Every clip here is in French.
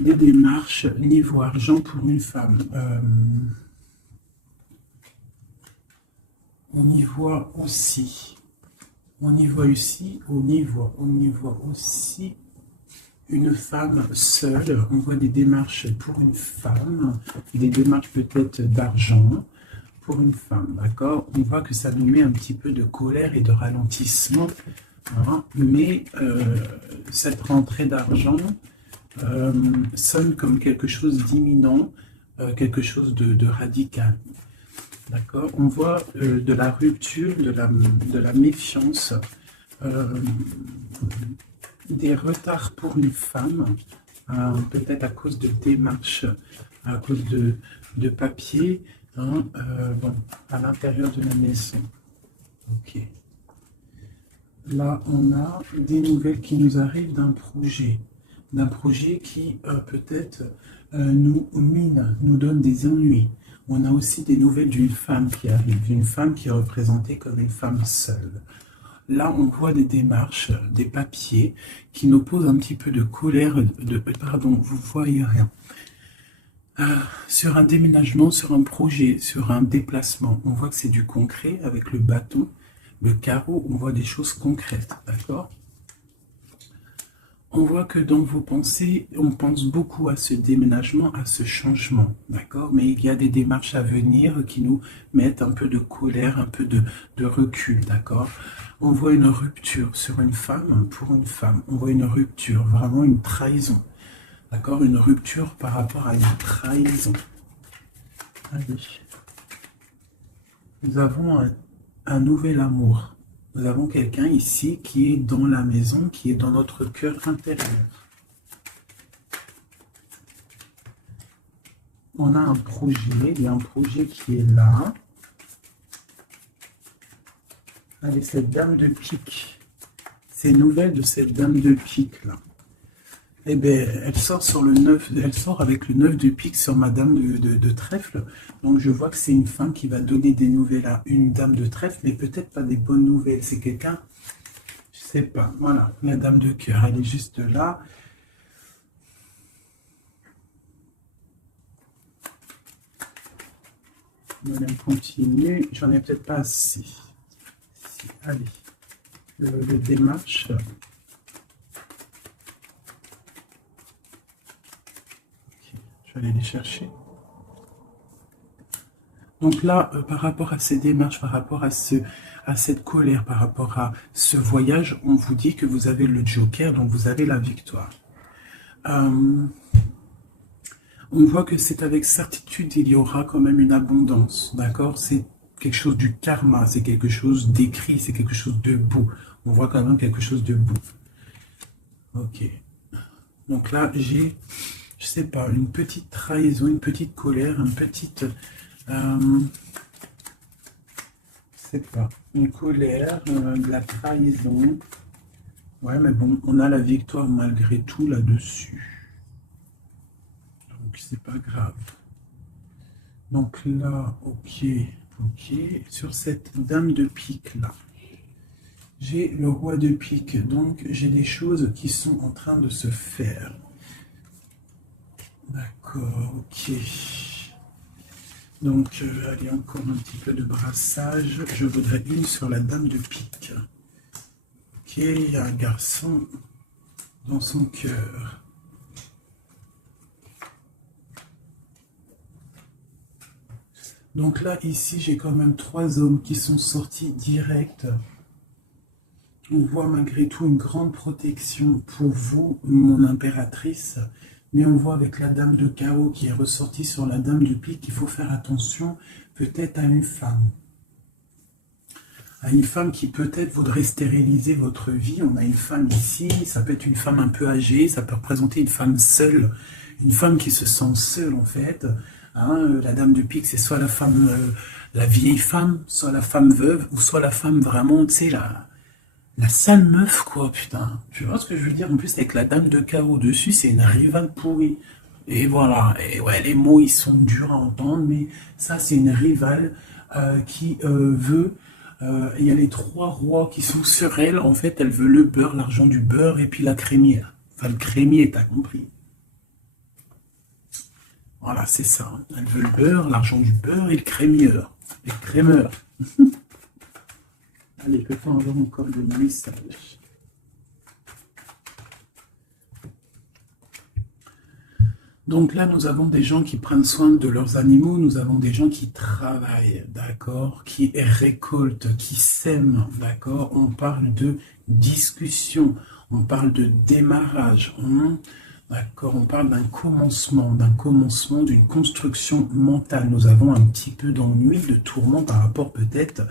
des démarches niveau argent pour une femme. On y voit aussi, une femme seule. On voit des démarches pour une femme, des démarches peut-être d'argent pour une femme, d'accord? On voit que ça nous met un petit peu de colère et de ralentissement, hein, mais cette rentrée d'argent sonne comme quelque chose d'imminent, quelque chose de radical. D'accord? On voit de la rupture, de la méfiance, des retards pour une femme, peut-être à cause de démarches, à cause de papiers, hein, bon, à l'intérieur de la maison. Ok. Là, on a des nouvelles qui nous arrivent d'un projet qui peut-être nous mine, nous donne des ennuis. On a aussi des nouvelles d'une femme qui arrive, d'une femme qui est représentée comme une femme seule. Là, on voit des démarches, des papiers qui nous posent un petit peu de colère, pardon, vous voyez rien. Sur un déménagement, sur un projet, sur un déplacement, on voit que c'est du concret avec le bâton, le carreau, on voit des choses concrètes, d'accord? On voit que dans vos pensées, on pense beaucoup à ce déménagement, à ce changement, d'accord? Mais il y a des démarches à venir qui nous mettent un peu de colère, un peu de recul, d'accord? On voit une rupture sur une femme, pour une femme. On voit une rupture, vraiment une trahison, d'accord? Une rupture par rapport à une trahison. Allez. Nous avons un nouvel amour. Nous avons quelqu'un ici qui est dans la maison, qui est dans notre cœur intérieur. On a un projet, il y a un projet qui est là. Allez, cette dame de pique. Ces nouvelles de cette dame de pique là. Eh bien, elle sort sur le 9, elle sort avec le 9 de pique sur ma dame de trèfle. Donc je vois que c'est une femme qui va donner des nouvelles à une dame de trèfle, mais peut-être pas des bonnes nouvelles. C'est quelqu'un, je sais pas. Voilà, la dame de cœur, elle est juste là. On va continuer. J'en ai peut-être pas assez. Allez, le démarche. Je vais aller les chercher. Donc là, par rapport à ces démarches, par rapport à cette colère, par rapport à ce voyage, on vous dit que vous avez le joker, donc vous avez la victoire. On voit que c'est avec certitude, il y aura quand même une abondance, d'accord? C'est quelque chose du karma, c'est quelque chose d'écrit, c'est quelque chose de beau. On voit quand même quelque chose de beau. Ok. Donc là, j'ai, je sais pas, une petite trahison, une petite colère, une petite... je sais pas, une colère, de la trahison. Ouais, mais bon, on a la victoire malgré tout là-dessus. Donc, c'est pas grave. Donc là, ok, ok. Sur cette dame de pique là, j'ai le roi de pique. Donc, j'ai des choses qui sont en train de se faire. D'accord, ok. Donc, allez, encore un petit peu de brassage. Je voudrais une sur la dame de pique. Ok, il y a un garçon dans son cœur. Donc là, ici, j'ai quand même 3 hommes qui sont sortis direct. On voit malgré tout une grande protection pour vous, mon impératrice. Mais on voit avec la dame de chaos qui est ressortie sur la dame de pique qu'il faut faire attention peut-être à une femme. À une femme qui peut-être voudrait stériliser votre vie. On a une femme ici, ça peut être une femme un peu âgée, ça peut représenter une femme seule, une femme qui se sent seule en fait. Hein, la dame de pique, c'est soit la femme, la vieille femme, soit la femme veuve, ou soit la femme vraiment, tu sais, la sale meuf, quoi, putain. Tu vois ce que je veux dire? En plus, avec la dame de chaos dessus, c'est une rivale pourrie. Et voilà, et ouais, les mots, ils sont durs à entendre, mais ça, c'est une rivale qui veut... il y a les 3 rois qui sont sur elle. En fait, elle veut le beurre, l'argent du beurre, et puis la crémière. Enfin, le crémier, t'as compris. Voilà, c'est ça. Elle veut le beurre, l'argent du beurre et le crémeur. Les crémeurs. Allez, peut-on avoir encore des messages? Donc là, nous avons des gens qui prennent soin de leurs animaux, nous avons des gens qui travaillent, d'accord, qui récoltent, qui sèment, d'accord. On parle de discussion, on parle de démarrage, d'accord, on parle d'un commencement, d'une construction mentale. Nous avons un petit peu d'ennui, de tourment par rapport peut-être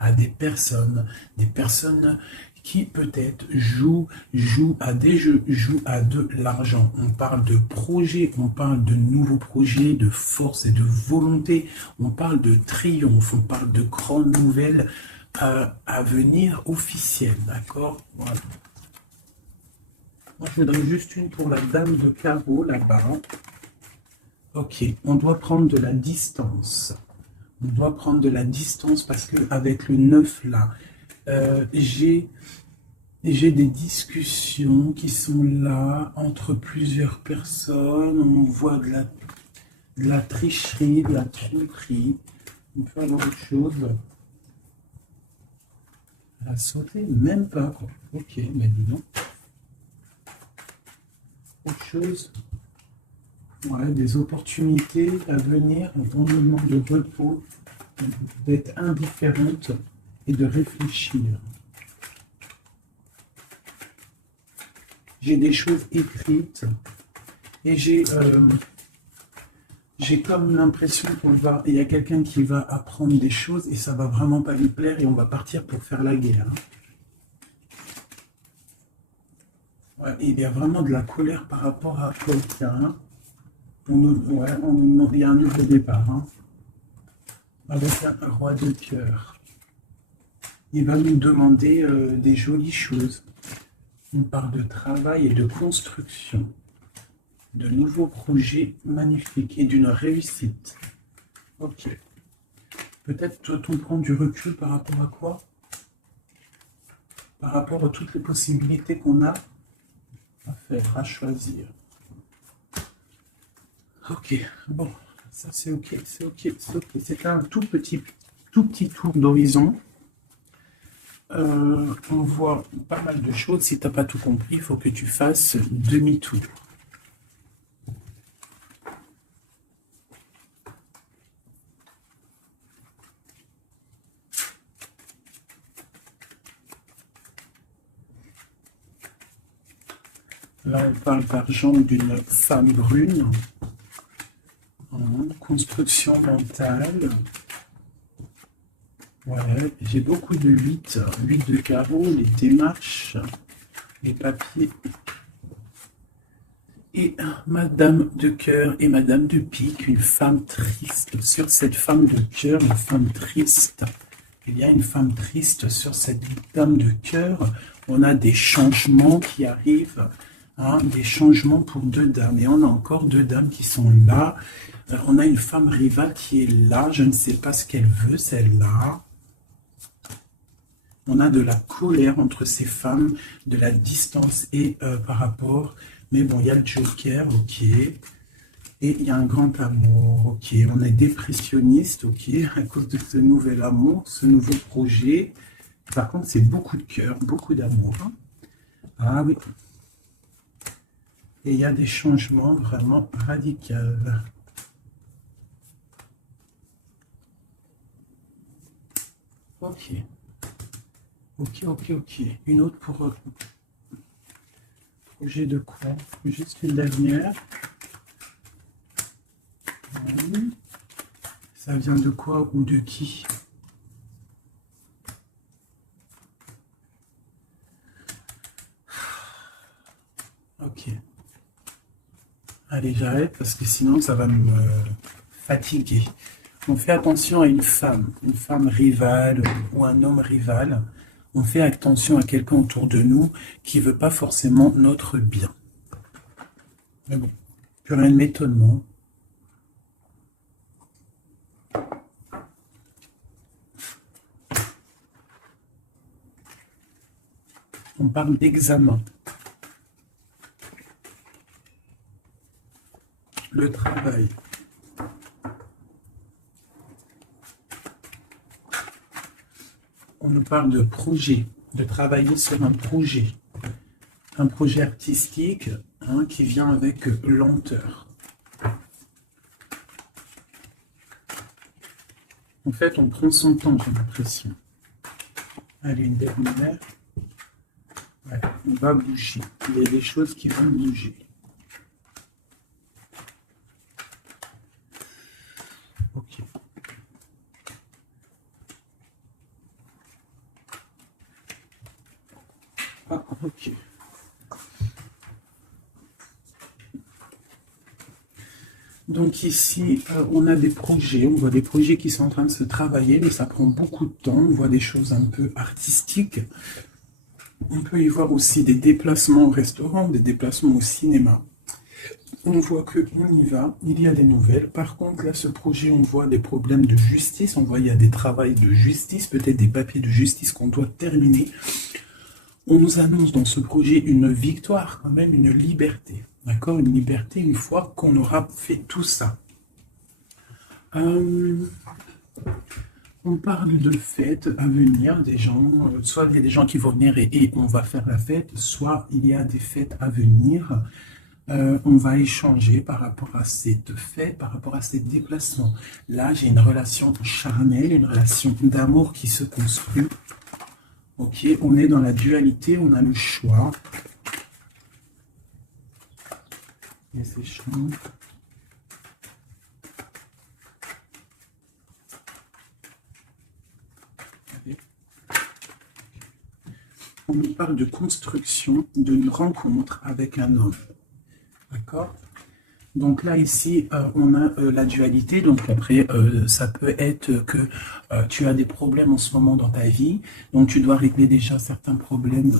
à des personnes qui peut-être jouent à des jeux, jouent à de l'argent. On parle de projets, on parle de nouveaux projets, de force et de volonté. On parle de triomphe, on parle de grandes nouvelles à venir officielles, d'accord? Voilà. Moi, je voudrais juste une pour la dame de carreau là-bas. Ok, on doit prendre de la distance. On doit prendre de la distance parce qu'avec le 9 là, j'ai des discussions qui sont là entre plusieurs personnes. On voit de la tricherie, de la tromperie. On peut avoir autre chose. Elle a sauté, même pas, quoi. Ok, mais dis donc. Autre chose. Ouais, des opportunités à venir, un bon moment de repos, d'être indifférente et de réfléchir. J'ai des choses écrites et j'ai comme l'impression il y a quelqu'un qui va apprendre des choses et ça va vraiment pas lui plaire et on va partir pour faire la guerre. Ouais, il y a vraiment de la colère par rapport à quelqu'un. Il y a un nouveau départ. Avec un roi de cœur. Il va nous demander des jolies choses. On parle de travail et de construction, de nouveaux projets magnifiques et d'une réussite. Ok. Peut-être doit-on prendre du recul par rapport à quoi? Par rapport à toutes les possibilités qu'on a à faire, à choisir. Ok, bon, ça c'est ok, c'est ok, c'est ok. C'est un tout petit tour d'horizon. On voit pas mal de choses. Si tu n'as pas tout compris, il faut que tu fasses demi-tour. Là, on parle par exemple d'une femme brune, en construction mentale. Ouais, j'ai beaucoup de 8 de carreaux, les démarches, les papiers. Et Madame de cœur et Madame de pique, une femme triste. Sur cette femme de cœur, une femme triste. Il y a une femme triste sur cette dame de cœur. On a des changements qui arrivent, des changements pour deux dames. Et on a encore deux dames qui sont là. On a une femme rivale qui est là. Je ne sais pas ce qu'elle veut, celle-là. On a de la colère entre ces femmes, de la distance et par rapport. Mais bon, il y a le Joker, ok. Et il y a un grand amour, ok. On est dépressionniste, ok, à cause de ce nouvel amour, ce nouveau projet. Par contre, c'est beaucoup de cœur, beaucoup d'amour. Ah oui. Et il y a des changements vraiment radicaux. Ok. Ok, ok, ok. Une autre pour projet de quoi? Juste une dernière. Ça vient de quoi ou de qui? Ok. Allez, j'arrête parce que sinon ça va me fatiguer. On fait attention à une femme rivale ou un homme rival. On fait attention à quelqu'un autour de nous qui ne veut pas forcément notre bien. Mais bon, plus rien ne m'étonne, moi. On parle d'examen. Le travail. on nous parle de projet, de travailler sur un projet artistique qui vient avec lenteur. En fait, on prend son temps, j'ai l'impression. Allez, une dernière. Ouais, on va bouger. Il y a des choses qui vont bouger. Ok. Ah, ok. Donc ici, on a des projets, on voit des projets qui sont en train de se travailler, mais ça prend beaucoup de temps, on voit des choses un peu artistiques. On peut y voir aussi des déplacements au restaurant, des déplacements au cinéma. On voit qu'on y va, il y a des nouvelles. Par contre, là, ce projet, on voit des problèmes de justice, on voit il y a des travaux de justice, peut-être des papiers de justice qu'on doit terminer. On nous annonce dans ce projet une victoire, quand même une liberté. D'accord? Une liberté une fois qu'on aura fait tout ça. On parle de fêtes à venir, des gens, soit il y a des gens qui vont venir et on va faire la fête, soit il y a des fêtes à venir. On va échanger par rapport à cette fête, par rapport à ces déplacements. Là, j'ai une relation charnelle, une relation d'amour qui se construit. Ok, on est dans la dualité, on a le choix. Et c'est chiant. On nous parle de construction, d'une rencontre avec un homme. D'accord? Donc là, ici, on a la dualité. Donc après, ça peut être que tu as des problèmes en ce moment dans ta vie. Donc tu dois régler déjà certains problèmes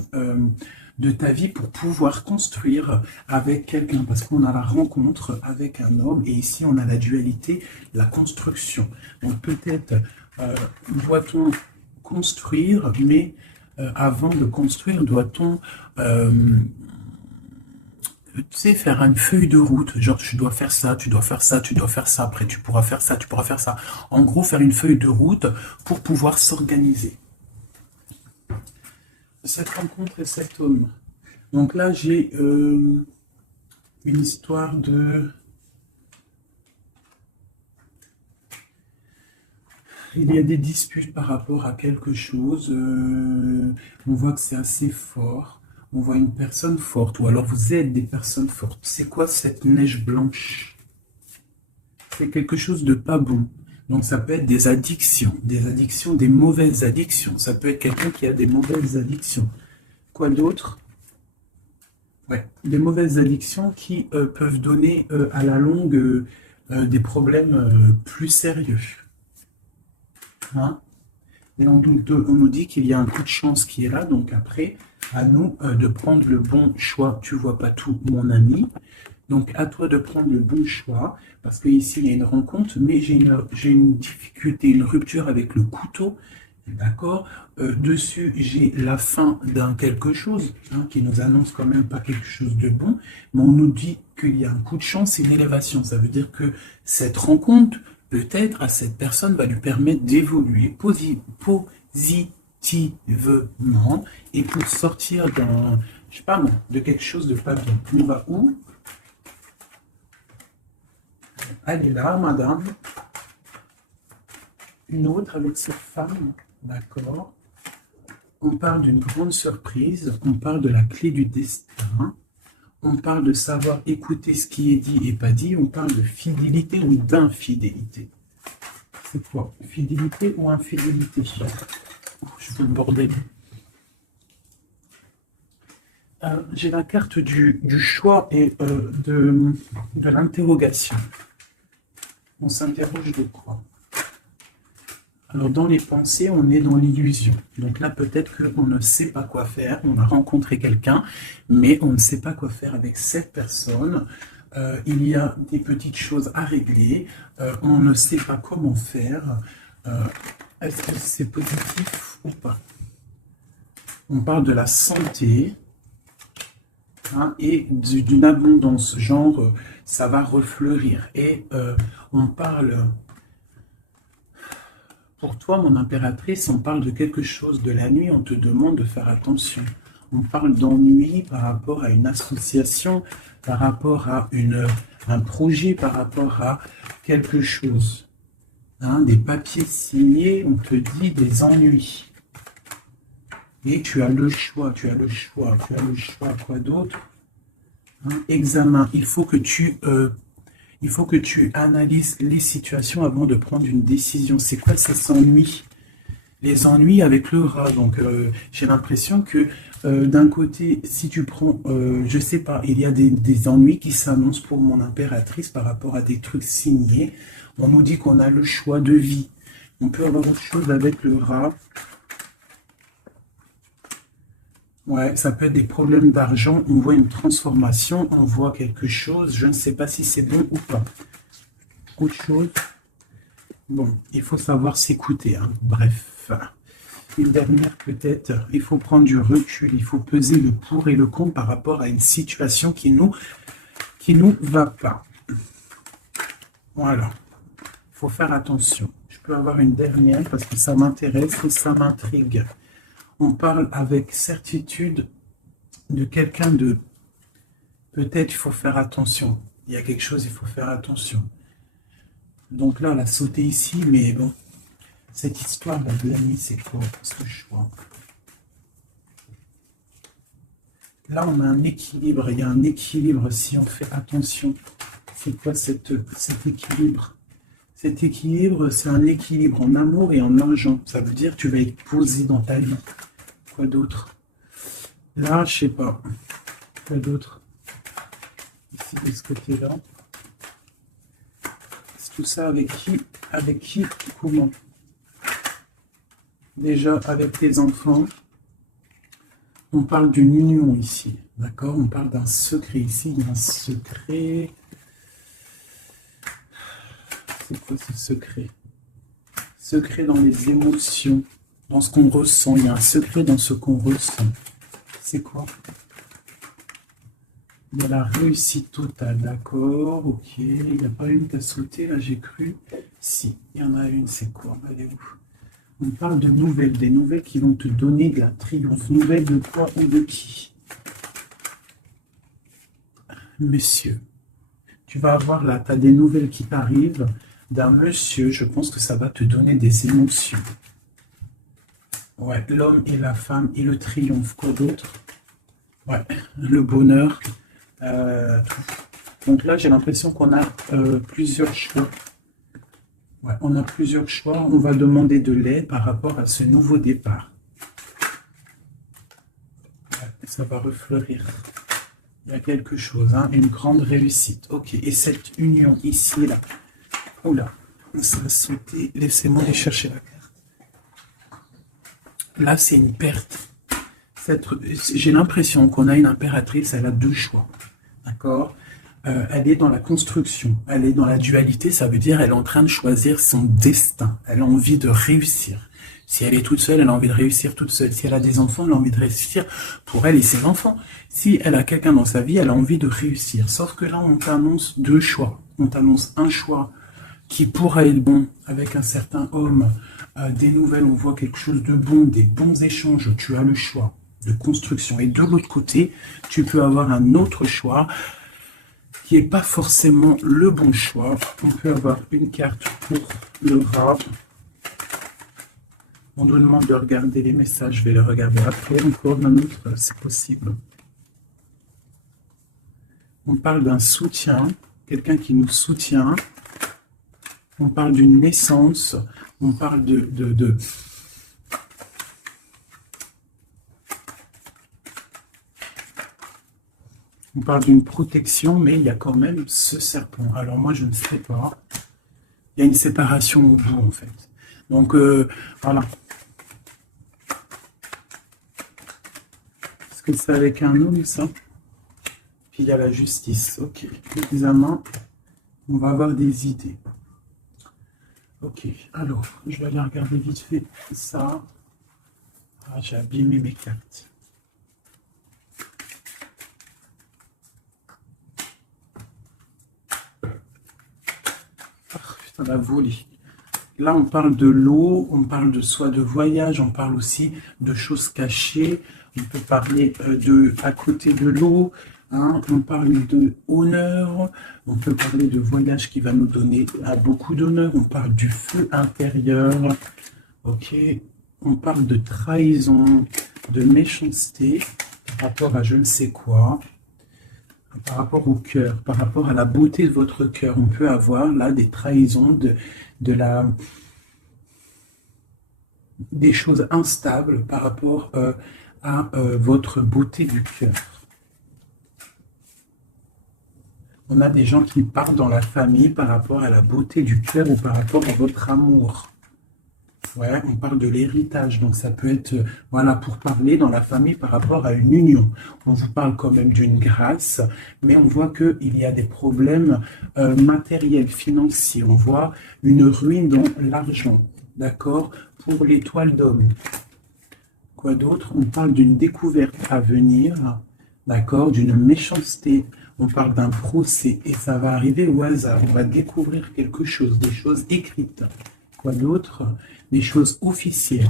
de ta vie pour pouvoir construire avec quelqu'un. Parce qu'on a la rencontre avec un homme. Et ici, on a la dualité, la construction. Donc peut-être doit-on construire, mais avant de construire, doit-on... tu sais, faire une feuille de route, genre tu dois faire ça, tu dois faire ça, tu dois faire ça, après tu pourras faire ça, tu pourras faire ça. En gros, faire une feuille de route pour pouvoir s'organiser. Cette rencontre et cet homme. Donc là, j'ai une histoire de... Il y a des disputes par rapport à quelque chose. On voit que c'est assez fort. On voit une personne forte, ou alors vous êtes des personnes fortes. C'est quoi cette neige blanche? C'est quelque chose de pas bon. Donc ça peut être des addictions, des mauvaises addictions. Ça peut être quelqu'un qui a des mauvaises addictions. Quoi d'autre? Ouais, des mauvaises addictions qui peuvent donner à la longue des problèmes plus sérieux. Hein? Et on nous dit qu'il y a un coup de chance qui est là, donc après, à nous de prendre le bon choix. Tu vois pas tout, mon ami. Donc, à toi de prendre le bon choix, parce qu'ici, il y a une rencontre, mais j'ai une difficulté, une rupture avec le couteau. D'accord? Dessus, j'ai la fin d'un quelque chose, qui nous annonce quand même pas quelque chose de bon, mais on nous dit qu'il y a un coup de chance et une élévation. Ça veut dire que cette rencontre, peut-être, à cette personne, va lui permettre d'évoluer positivement et pour sortir d'un, je sais pas moi, de quelque chose de pas bien. On va où? Elle est là, madame. Une autre avec cette femme. D'accord. On parle d'une grande surprise. On parle de la clé du destin. On parle de savoir écouter ce qui est dit et pas dit. On parle de fidélité ou d'infidélité. C'est quoi? Fidélité ou infidélité? Je veux le bordel. J'ai la carte du choix et de l'interrogation. On s'interroge de quoi? Alors, dans les pensées, on est dans l'illusion. Donc là, peut-être qu'on ne sait pas quoi faire. On a rencontré quelqu'un, mais on ne sait pas quoi faire avec cette personne. Il y a des petites choses à régler. On ne sait pas comment faire. Est-ce que c'est positif ou pas? On parle de la santé et d'une abondance. Genre, ça va refleurir. Et on parle Pour toi, mon impératrice, on parle de quelque chose de la nuit, on te demande de faire attention. On parle d'ennui par rapport à une association, par rapport à un projet, par rapport à quelque chose. Hein, des papiers signés, on te dit des ennuis. Et tu as le choix, tu as le choix, tu as le choix. Quoi d'autre? Hein, examen, il faut que tu analyses les situations avant de prendre une décision. C'est quoi ces ennuis? Les ennuis avec le rat. Donc, j'ai l'impression que d'un côté, si tu prends, je sais pas, il y a des ennuis qui s'annoncent pour mon impératrice par rapport à des trucs signés. On nous dit qu'on a le choix de vie. On peut avoir autre chose avec le rat. Ouais, ça peut être des problèmes d'argent. On voit une transformation, on voit quelque chose. Je ne sais pas si c'est bon ou pas. Autre chose. Bon, il faut savoir s'écouter. Hein. Bref. Une dernière peut-être. Il faut prendre du recul. Il faut peser le pour et le contre par rapport à une situation qui nous va pas. Voilà. Il faut faire attention. Je peux avoir une dernière parce que ça m'intéresse et ça m'intrigue. On parle avec certitude de quelqu'un de... Peut-être il faut faire attention. Il y a quelque chose, il faut faire attention. Donc là, on a sauté ici, mais bon. Cette histoire de la nuit, c'est quoi? Parce que je vois. Là, on a un équilibre. Il y a un équilibre si on fait attention. C'est quoi cet équilibre? Cet équilibre, c'est un équilibre en amour et en argent. Ça veut dire que tu vas être posé dans ta vie. Quoi d'autre? Là, je sais pas. Quoi d'autre? Ici, de ce côté-là. C'est tout ça avec qui? Avec qui? Comment? Déjà, avec tes enfants. On parle d'une union ici. D'accord? On parle d'un secret ici. Il y a un secret. C'est quoi ce secret? Secret dans les émotions. Dans ce qu'on ressent. Il y a un secret dans ce qu'on ressent. C'est quoi? Il y a la réussite totale, d'accord, ok. Il n'y a pas une qui a sauté, là j'ai cru. Si, il y en a une, c'est quoi? Elle est où? On parle de nouvelles, des nouvelles qui vont te donner de la triomphe. Nouvelles de quoi ou de qui? Monsieur, tu vas avoir là, tu as des nouvelles qui t'arrivent d'un monsieur, je pense que ça va te donner des émotions. Ouais, l'homme et la femme et le triomphe, quoi d'autre? Ouais, le bonheur. Donc là, j'ai l'impression qu'on a plusieurs choix. Ouais, on a plusieurs choix. On va demander de l'aide par rapport à ce nouveau départ. Ouais, ça va refleurir. Il y a quelque chose, hein, une grande réussite. Ok, et cette union ici, là. Oula, ça va sauter. Laissez-moi aller chercher la carte. Là, c'est une perte. J'ai l'impression qu'on a une impératrice, elle a deux choix. D'accord? Elle est dans la construction, elle est dans la dualité, ça veut dire elle est en train de choisir son destin, elle a envie de réussir. Si elle est toute seule, elle a envie de réussir toute seule. Si elle a des enfants, elle a envie de réussir pour elle et ses enfants. Si elle a quelqu'un dans sa vie, elle a envie de réussir. Sauf que là, on t'annonce deux choix. On t'annonce un choix qui pourra être bon avec un certain homme. Des nouvelles, on voit quelque chose de bon, des bons échanges, tu as le choix de construction. Et de l'autre côté, tu peux avoir un autre choix qui n'est pas forcément le bon choix. On peut avoir une carte pour le rat. On nous demande de regarder les messages, je vais les regarder après. Encore un autre, c'est possible. On parle d'un soutien, quelqu'un qui nous soutient. On parle d'une naissance. On parle on parle d'une protection, mais il y a quand même ce serpent. Alors moi, je ne sais pas. Il y a une séparation au bout, en fait. Donc, voilà. Est-ce que c'est avec un homme, ça? Puis il y a la justice. Ok. L'examen, on va avoir des idées. Ok. Alors, je vais aller regarder vite fait ça. Ah, j'ai abîmé mes cartes. Ça va voler. Là, on parle de l'eau, on parle de soit de voyage, on parle aussi de choses cachées. On peut parler de à côté de l'eau, hein, on parle de honneur, on peut parler de voyage qui va nous donner beaucoup d'honneur, on parle du feu intérieur, ok, on parle de trahison, de méchanceté, par rapport à je ne sais quoi, par rapport au cœur, par rapport à la beauté de votre cœur. On peut avoir là des trahisons, des choses instables par rapport à votre beauté du cœur. On a des gens qui partent dans la famille par rapport à la beauté du cœur ou par rapport à votre amour. Ouais, on parle de l'héritage, donc ça peut être, voilà, pour parler dans la famille par rapport à une union. On vous parle quand même d'une grâce, mais on voit qu'il y a des problèmes matériels, financiers. On voit une ruine dans l'argent, d'accord, pour l'étoile d'homme. Quoi d'autre? On parle d'une découverte à venir, d'accord, d'une méchanceté. On parle d'un procès et ça va arriver au hasard. On va découvrir quelque chose, des choses écrites. Quoi d'autre? Des choses officielles.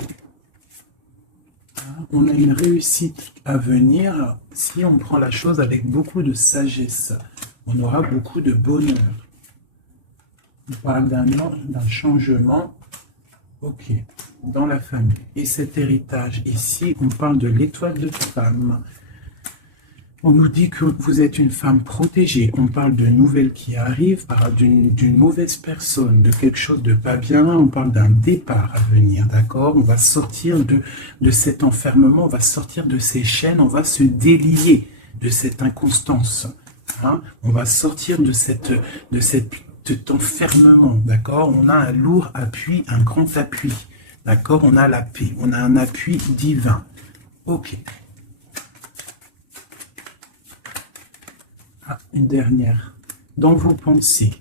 On a une réussite à venir si on prend la chose avec beaucoup de sagesse. On aura beaucoup de bonheur. On parle d'un changement, ok, dans la famille. Et cet héritage, ici, on parle de l'étoile de femme. On nous dit que vous êtes une femme protégée. On parle de nouvelles qui arrivent, d'une mauvaise personne, de quelque chose de pas bien. On parle d'un départ à venir, d'accord? On va sortir de cet enfermement, on va sortir de ces chaînes, on va se délier de cette inconstance. Hein? On va sortir de cet enfermement, d'accord? On a un lourd appui, un grand appui, d'accord? On a la paix, on a un appui divin. Ok. Ah, une dernière. Dans vos pensées,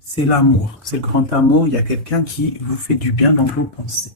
c'est l'amour, c'est le grand amour. Il y a quelqu'un qui vous fait du bien dans vos pensées.